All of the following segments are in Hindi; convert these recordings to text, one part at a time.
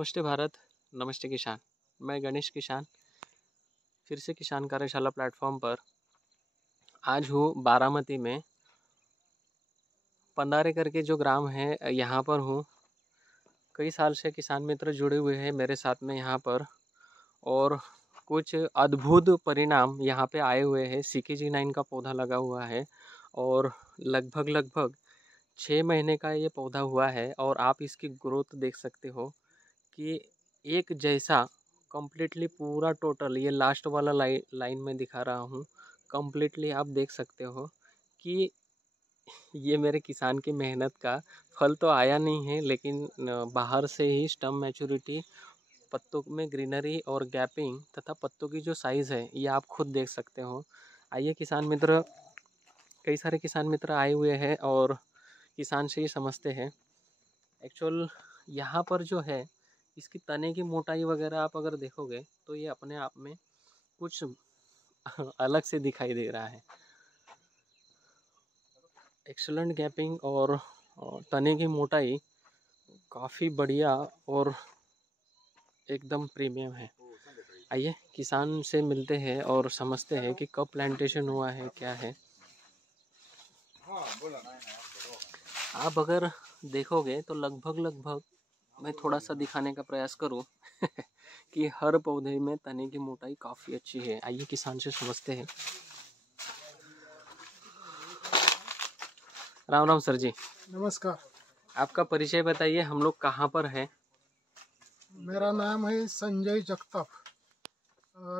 नमस्ते भारत, नमस्ते किसान। मैं गणेश किसान फिर से किसान कार्यशाला प्लेटफॉर्म पर आज हूँ बारामती में। पंदारे करके जो ग्राम है यहाँ पर हूँ। कई साल से किसान मित्र जुड़े हुए हैं मेरे साथ में यहाँ पर, और कुछ अद्भुत परिणाम यहाँ पे आए हुए हैं। CKG9 का पौधा लगा हुआ है और लगभग 6 महीने का ये पौधा हुआ है। और आप इसकी ग्रोथ देख सकते हो कि एक जैसा कम्प्लीटली पूरा टोटल, ये लास्ट वाला लाइन में दिखा रहा हूँ। कम्प्लीटली आप देख सकते हो कि ये मेरे किसान की मेहनत का फल तो आया नहीं है, लेकिन बाहर से ही स्टम मैच्योरिटी, पत्तों में ग्रीनरी और गैपिंग तथा पत्तों की जो साइज़ है ये आप खुद देख सकते हो। आइए किसान मित्र, कई सारे किसान मित्र आए हुए हैं और किसान से ही समझते हैं। एक्चुअल यहाँ पर जो है इसकी तने की मोटाई वगैरह आप अगर देखोगे तो ये अपने आप में कुछ अलग से दिखाई दे रहा है। एक्सलेंट गैपिंग और तने की मोटाई काफ़ी बढ़िया और एकदम प्रीमियम है। आइए किसान से मिलते हैं और समझते हैं कि कब प्लांटेशन हुआ है, क्या है। आप अगर देखोगे तो लगभग मैं थोड़ा सा दिखाने का प्रयास करूं कि हर पौधे में तने की मोटाई काफ़ी अच्छी है। आइए किसान से समझते हैं। राम राम सर जी। नमस्कार। आपका परिचय बताइए, हम लोग कहाँ पर हैं? मेरा नाम है संजय जगताप।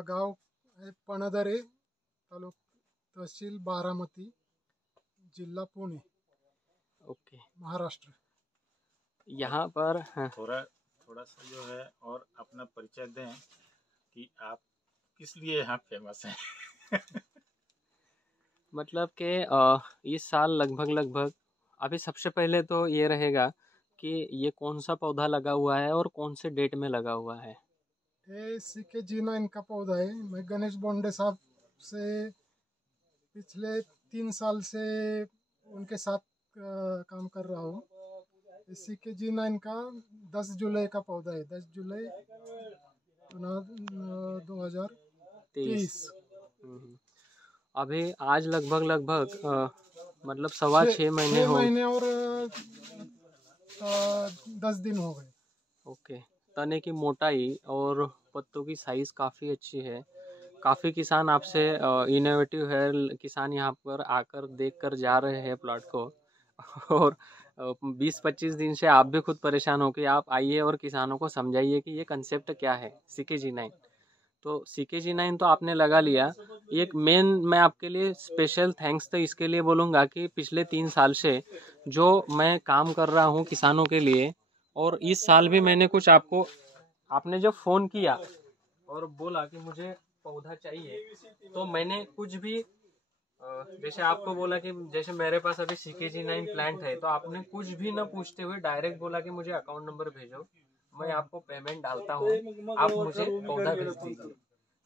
गांव है पणदरे, तहसील बारामती, जिला पुणे, ओके। महाराष्ट्र। यहाँ पर थोड़ा सा जो है और अपना परिचय दें कि आप किस लिए यहाँ फेमस हैं। मतलब कि इस साल लगभग अभी सबसे पहले तो ये रहेगा कि ये कौन सा पौधा लगा हुआ है और कौन से डेट में लगा हुआ है। ये CKG9 का पौधा है। मैं गणेश बोंडे साहब से पिछले 3 साल से उनके साथ काम कर रहा हूँ। CKG9 का 10 जुलाई का पौधा है, 10 जुलाई 2023। अभी आज लगभग मतलब 6.25 महीने हो 6 महीने और 10 दिन हो गए। ओके। तने की मोटाई और पत्तों की साइज काफ़ी अच्छी है। काफ़ी किसान आपसे इनोवेटिव है, किसान यहाँ पर आकर देख कर जा रहे हैं प्लॉट को। और 20-25 दिन से आप भी खुद परेशान हो कि आप आइए और किसानों को समझाइए कि ये कंसेप्ट क्या है CKG9। तो CKG9 तो आपने लगा लिया। एक मेन मैं आपके लिए स्पेशल थैंक्स तो इसके लिए बोलूँगा कि पिछले 3 साल से जो मैं काम कर रहा हूँ किसानों के लिए, और इस साल भी मैंने कुछ आपने जब फ़ोन किया और बोला कि मुझे पौधा चाहिए, तो मैंने कुछ भी जैसे आपको बोला कि जैसे मेरे पास अभी CKG9 प्लांट है, तो आपने कुछ भी न पूछते हुए डायरेक्ट बोला कि मुझे अकाउंट नंबर भेजो, मैं आपको पेमेंट डालता हूँ, आप मुझे पौधा भेज दीजिए।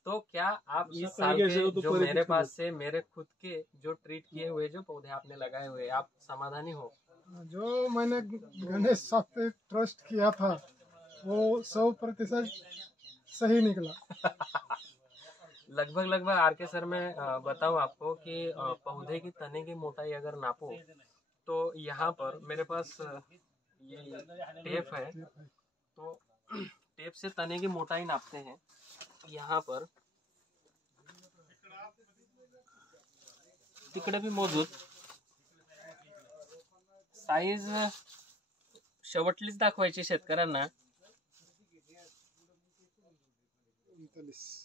तो क्या आप इस साल के जो मेरे पास से मेरे खुद के जो ट्रीट किए हुए जो पौधे आपने लगाए हुए, आप समाधानी हो? जो मैंने गणेश साहब पे ट्रस्ट किया था वो 100% सही निकला। लगभग RK सर, मैं बताऊं आपको कि पौधे की तने की मोटाई अगर नापो तो यहाँ पर मेरे पास ये टेप है, तो टेप से तने की मोटाई नापते हैं। यहाँ पर तिकडे भी मौजूद साईज शेवटलीच दाखवायची शेतकऱ्यांना।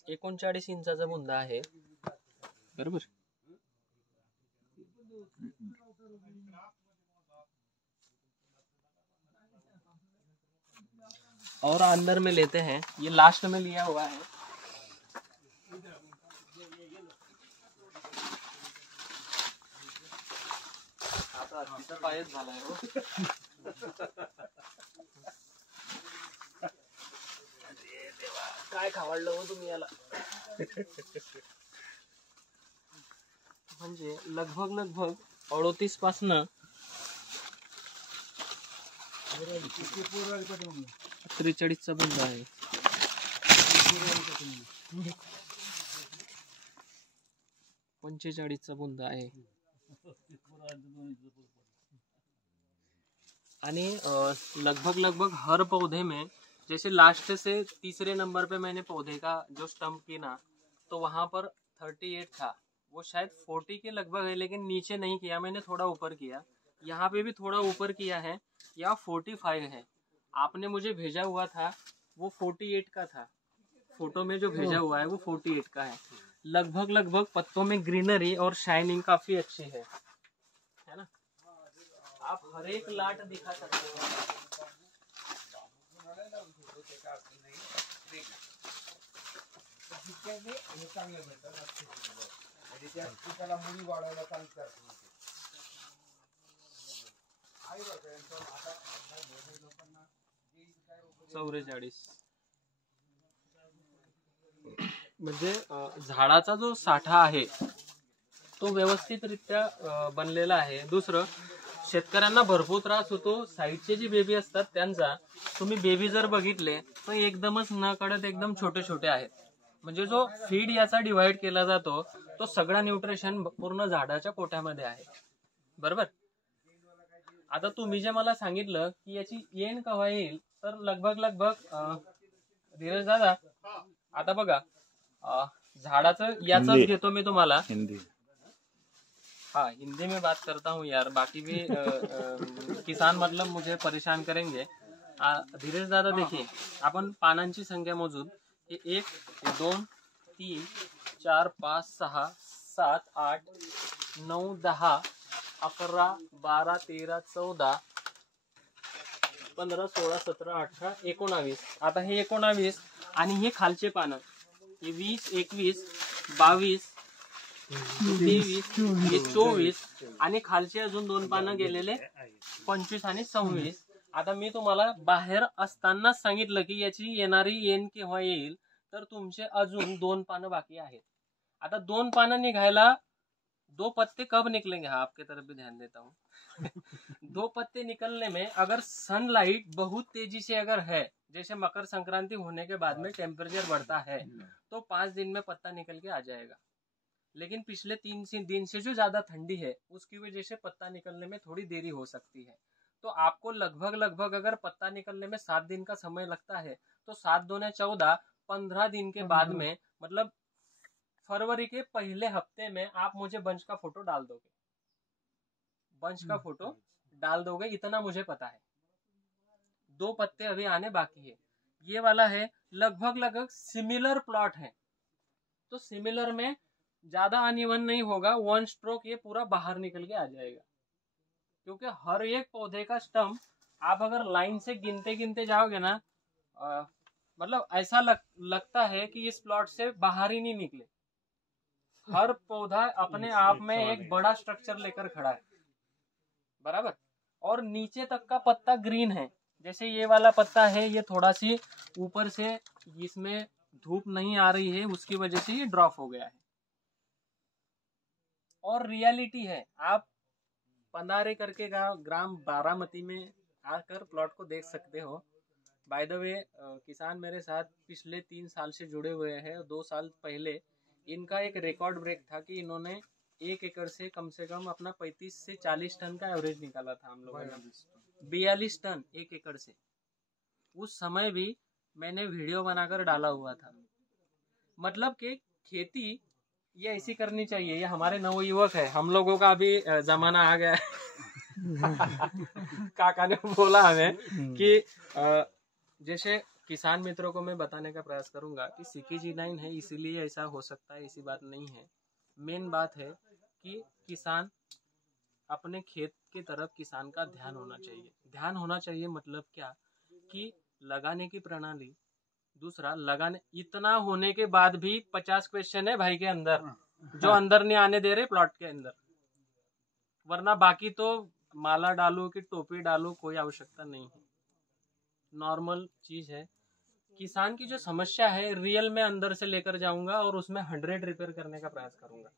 39 इंचाचा बुंदा आहे, बरोबर। और अंदर में लेते हैं, ये लास्ट में लिया हुआ है। पायच झालाय हो। काय खावडलं हो तुम्ही याला। म्हणजे लगभग 38 पासन 43चा बुंदा आहे. 45चा बुंदा आहे. आणि लगभग हर पौधे में जैसे लास्ट से तीसरे नंबर पे मैंने पौधे का जो स्टम्प की ना, तो वहां पर 38 था. वो शायद 40 के लगभग है, लेकिन नीचे नहीं किया मैंने, थोड़ा ऊपर किया. यहाँ पे भी थोड़ा ऊपर किया है. यहाँ 45 है. आपने मुझे भेजा हुआ था वो 48 का था. फोटो में जो भेजा हुआ है वो 48 का है. लगभग पत्तों में ग्रीनरी और शाइनिंग काफी अच्छी है ना. आप हर एक लाट दिखा सकते हो. म्हणजे झाडाचा जो साठा आहे तो व्यवस्थितरित्या बनलेला आहे. दुसरं, शेतकऱ्यांना भरपूर त्रास होतो साईडचे जे बेबी असतात त्यांचा. तुम्ही बेबी जर बघितले तर एकदमच न कळत एकदम छोटे छोटे आहेत. म्हणजे जो फीड याचा डिवाइड केला जातो तो सगळा न्यूट्रिशन पूर्ण झाडाच्या पोट्यामध्ये आहे. बरोबर. आता तुम्ही जे मला सांगितलं की याची येण केव्हा येईल, तर लगभग धीरज दादा आता बघा, झाडाचं याच घेतो मी तुम्हाला. हाँ, हिंदी में बात करता हूँ यार, बाकी भी किसान मतलब मुझे परेशान करेंगे. धीरज दादा देखिए, आपण पानांची संख्या मोजून 1 2 3 4 5 6 7 8 9 10 11 12 13 14 15 16 17 18 19. आता हे 19 आणि हे खालचे पानं हे 20 21 22 23 हे 24 आणि खालचे अजून 2 पानं गेलेले 25 आणि 26. आता मी तुम्हाला बाहेर असतानाच सांगितलं की याची येणारी येण केव्हा येईल, तर तुमचे अजून 2 पानं बाकी आहेत. आता 2 पानं निघायला 2 पत्ते कब निकलेंगे, हाँ आपके तरफ भी ध्यान देता हूँ. 2 पत्ते निकलने में अगर सनलाइट बहुत तेजी से अगर है, जैसे मकर संक्रांति होने के बाद में टेम्परेचर बढ़ता है तो 5 दिन में पत्ता निकल के आ जाएगा. लेकिन पिछले 3 दिन से जो ज्यादा ठंडी है उसकी वजह से पत्ता निकलने में थोड़ी देरी हो सकती है. तो आपको लगभग अगर पत्ता निकलने में 7 दिन का समय लगता है तो 7 दूने 14 15 दिन के बाद में, मतलब फरवरी के पहले हफ्ते में आप मुझे बंच का फोटो डाल दोगे. बंच का फोटो डाल दोगे, इतना मुझे पता है. 2 पत्ते अभी आने बाकी है. ये वाला है लगभग सिमिलर प्लॉट है, तो सिमिलर में ज्यादा अनइवन नहीं होगा. 1 स्ट्रोक ये पूरा बाहर निकल के आ जाएगा, क्योंकि हर एक पौधे का स्टम्प आप अगर लाइन से गिनते जाओगे ना, मतलब ऐसा लगता है कि इस प्लॉट से बाहर ही नहीं निकले. हर पौधा अपने आप में एक बड़ा स्ट्रक्चर लेकर खड़ा है. बराबर. और नीचे तक का पत्ता ग्रीन है. जैसे ये वाला पत्ता है, ये थोड़ा सी ऊपर से इसमें धूप नहीं आ रही है, उसकी वजह से ये ड्रॉप हो गया है. और रियलिटी है, आप पंधारे करके ग्राम बारामती में आकर प्लॉट को देख सकते हो. बाय द वे, किसान मेरे साथ पिछले 3 साल से जुड़े हुए हैं. 2 साल पहले इनका एक रिकॉर्ड ब्रेक था कि इन्होंने 1 एकड़ से कम अपना 35 से 40 टन का एवरेज निकाला था. हम लोगों ने 42 टन 1 एकड़ से. उस समय भी मैंने वीडियो बनाकर डाला हुआ था. मतलब कि खेती ये ऐसी करनी चाहिए. ये हमारे नवयुवक है, हम लोगों का अभी जमाना आ गया है. काका ने बोला हमें कि जैसे किसान मित्रों को मैं बताने का प्रयास करूंगा कि CK-G9 है इसीलिए ऐसा हो सकता है, ऐसी बात नहीं है. मेन बात है कि किसान अपने खेत की तरफ किसान का ध्यान होना चाहिए. ध्यान होना चाहिए मतलब क्या, कि लगाने की प्रणाली. दूसरा, लगाने इतना होने के बाद भी 50 क्वेश्चन है भाई के अंदर, जो अंदर नहीं आने दे रहे प्लॉट के अंदर. वरना बाकी तो माला डालो कि टोपी डालो कोई आवश्यकता नहीं है, नॉर्मल चीज है. किसान की जो समस्या है रियल में अंदर से लेकर जाऊंगा और उसमें 100 रिपेयर करने का प्रयास करूंगा.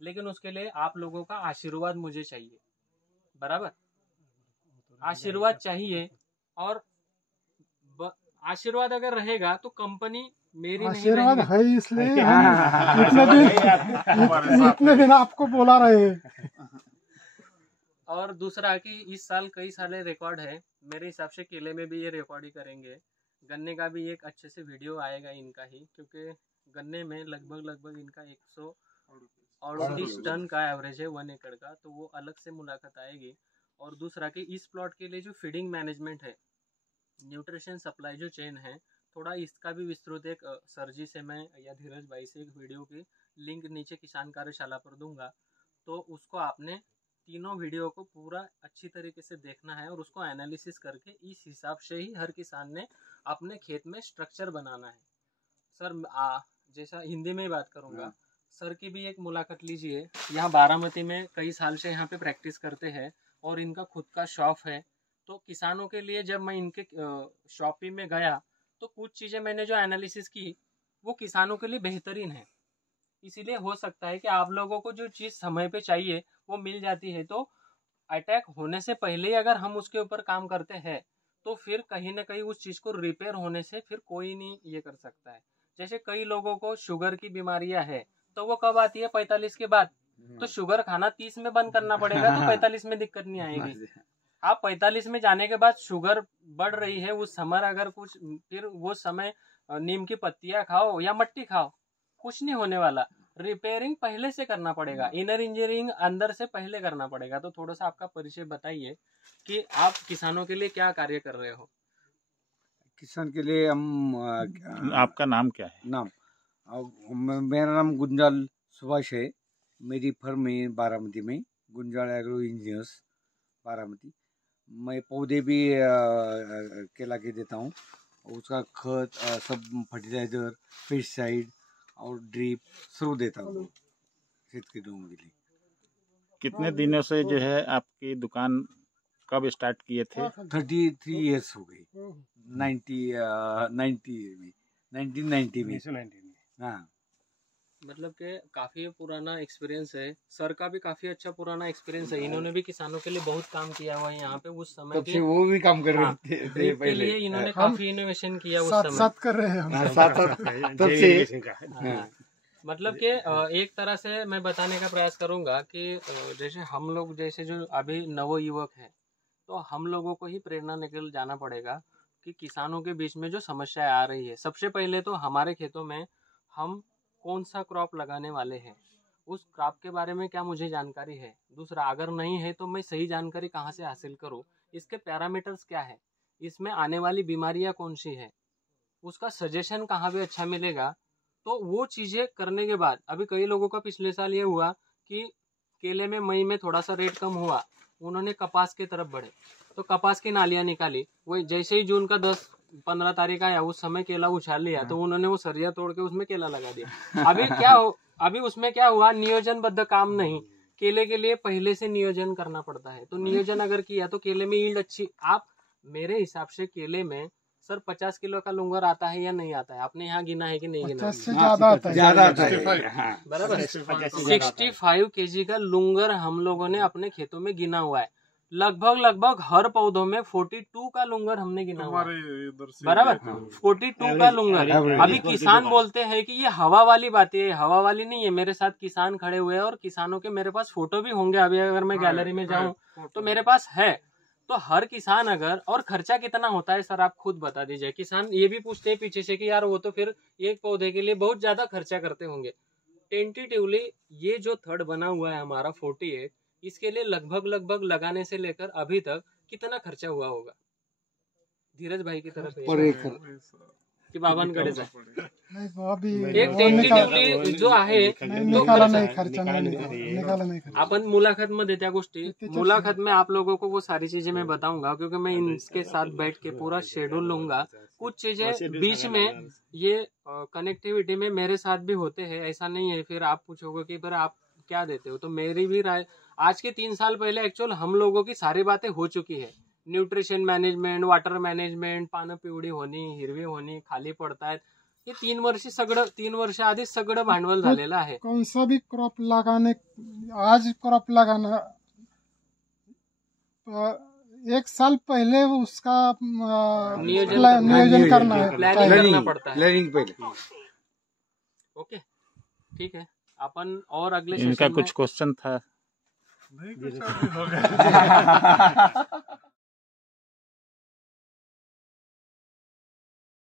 लेकिन उसके लिए आप लोगों का आशीर्वाद मुझे चाहिए. बराबर. आशीर्वाद चाहिए. और आशीर्वाद अगर रहेगा तो कंपनी मेरी नहीं आशीर्वाद रहेगी। है, इसलिए हम इतने दिन आपको बोला रहे हैं। और दूसरा कि इस साल कई सारे रिकॉर्ड है, मेरे हिसाब से केले में भी ये रिकॉर्ड ही करेंगे। गन्ने का भी एक अच्छे से वीडियो आएगा इनका ही, क्योंकि गन्ने में लगभग इनका 138 टन का एवरेज है 1 एकड़ का, तो वो अलग से मुलाकात आएगी। और दूसरा कि इस प्लॉट के लिए जो फीडिंग मैनेजमेंट है, न्यूट्रिशन सप्लाई जो चेन है, थोड़ा इसका भी विस्तृत एक सर जी से मैं या धीरज भाई से एक वीडियो की लिंक नीचे किसान कार्यशाला पर दूंगा, तो उसको आपने तीनों वीडियो को पूरा अच्छी तरीके से देखना है और उसको एनालिसिस करके इस हिसाब से ही हर किसान ने अपने खेत में स्ट्रक्चर बनाना है। सर जैसा हिंदी में ही बात करूंगा, सर की भी एक मुलाकात लीजिए। यहाँ बारामती में कई साल से यहाँ पे प्रैक्टिस करते हैं और इनका खुद का शॉप है। तो किसानों के लिए जब मैं इनके शॉप में गया तो कुछ चीज़ें मैंने जो एनालिसिस की वो किसानों के लिए बेहतरीन है। इसीलिए हो सकता है कि आप लोगों को जो चीज़ समय पे चाहिए वो मिल जाती है, तो अटैक होने से पहले ही अगर हम उसके ऊपर काम करते हैं तो फिर कहीं ना कहीं उस चीज़ को रिपेयर होने से फिर कोई नहीं ये कर सकता है। जैसे कई लोगों को शुगर की बीमारियां है, तो वो कब आती है 45 के बाद, तो शुगर खाना 30 में बंद करना पड़ेगा, तो 45 में दिक्कत नहीं आएगी। आप 45 में जाने के बाद शुगर बढ़ रही है उस समय, अगर कुछ फिर वो समय नीम की पत्तियां खाओ या मट्टी खाओ, कुछ नहीं होने वाला। रिपेयरिंग पहले से करना पड़ेगा, इनर इंजीनियरिंग अंदर से पहले करना पड़ेगा। तो थोड़ा सा आपका परिचय बताइए कि आप किसानों के लिए क्या कार्य कर रहे हो। किसान के लिए हम आपका नाम क्या है? नाम मेरा नाम गुंजाल सुभाष है। मेरी फर्म है बारामती में, गुंजाल एग्रो इंजीनियर्स बारामती। मैं पौधे भी केला के देता हूँ, उसका खत सब फर्टिलाइजर, पेस्टिसाइड और ड्रिप सर्व देता हूँ शेतकरी के लिए। कितने दिनों से जो है आपकी दुकान कब स्टार्ट किए थे? 33 इयर्स हो गई, 1990 में। हाँ, मतलब कि काफी पुराना एक्सपीरियंस है। सर का भी काफी अच्छा पुराना एक्सपीरियंस है, इन्होंने भी किसानों के लिए बहुत काम किया हुआ है यहाँ पे। उस समय तब से वो भी काम कर रहे थे ड्रिप के लिए इन्होंने काफी इनोवेशन किया उस समय। साथ कर रहे हैं हम। तब से मतलब कि एक तरह से मैं बताने का प्रयास करूंगा कि जैसे हम लोग जैसे जो अभी नव युवक हैं, तो हम लोगों को ही प्रेरणा निकल जाना पड़ेगा कि किसानों के बीच में जो समस्याएं आ रही है, सबसे पहले तो हमारे खेतों में हम कौन सा क्रॉप लगाने वाले हैं, उस क्रॉप के बारे में क्या मुझे जानकारी है। दूसरा, अगर नहीं है तो मैं सही जानकारी कहाँ से हासिल करूँ, इसके पैरामीटर्स क्या है, इसमें आने वाली बीमारियां कौन सी है, उसका सजेशन कहाँ पे अच्छा मिलेगा। तो वो चीज़ें करने के बाद अभी कई लोगों का पिछले साल ये हुआ कि केले में मई में थोड़ा सा रेट कम हुआ, उन्होंने कपास की तरफ बढ़े, तो कपास की नालियाँ निकाली। वही जैसे ही जून का 10-15 तारीख आया, उस समय केला उछाल लिया, तो उन्होंने वो सरिया तोड़ के उसमें केला लगा दिया। अभी उसमें क्या हुआ, नियोजनबद्ध काम नहीं। केले के लिए पहले से नियोजन करना पड़ता है, तो नियोजन अगर किया तो केले में यील्ड अच्छी। आप मेरे हिसाब से केले में सर 50 किलो का लुंगर आता है या नहीं आता है, आपने यहाँ गिना है कि नहीं गिना? 50 से ज्यादा आता है। बराबर, 65 kg का लुंगर हम लोगों ने अपने खेतों में गिना हुआ है। लगभग हर पौधों में 42 का लुंगर हमने गिना हुआ है, बराबर 42 का लुंगर। अभी किसान बोलते हैं कि ये हवा वाली बात है, हवा वाली नहीं है। मेरे साथ किसान खड़े हुए हैं और किसानों के मेरे पास फोटो भी होंगे, अभी अगर मैं गैलरी में जाऊं तो मेरे पास है। तो हर किसान अगर, और खर्चा कितना होता है सर आप खुद बता दीजिए। किसान ये भी पूछते हैं पीछे से कि यार वो तो फिर एक पौधे के लिए बहुत ज्यादा खर्चा करते होंगे। टेंटेटिवली ये जो थर्ड बना हुआ है हमारा 48, इसके लिए लगभग लगाने से लेकर अभी तक कितना खर्चा हुआ होगा? धीरज भाई की तरफ कि बाबांकडे जा एक टेंटेटिवली जो आहे निकाला नहीं खर्चा। अपन मुलाकात मध्ये त्या गोष्टी, मुलाकात में आप लोगों को वो सारी चीजें मैं बताऊंगा, क्योंकि मैं इनके साथ बैठ के पूरा शेड्यूल लूंगा। कुछ चीजें बीच में ये कनेक्टिविटी में मेरे साथ भी होते हैं, ऐसा नहीं है। फिर आप पूछोगे कि फिर आप क्या देते हो, तो मेरी भी राय, आज के 3 साल पहले एक्चुअल हम लोगों की सारी बातें हो चुकी है। न्यूट्रिशन मैनेजमेंट, वाटर मैनेजमेंट, पानं पिवळी होणी, हिरवी होणी, खाली पडतायत, हे 3 वर्ष आधीच सगळं भांडवल झालेलं आहे। कौन सा भी क्रॉप लगाने, आज क्रॉप लगाना तो 1 साल पहले उसका नियोजन नियोजन करना है, प्लानिंग करना पड़ता है। प्लानिंग पहले। ओके, ठीक है। अपन और अगले इनका सेशन कुछ क्वेश्चन था। नहीं कुछ अभी हो गया।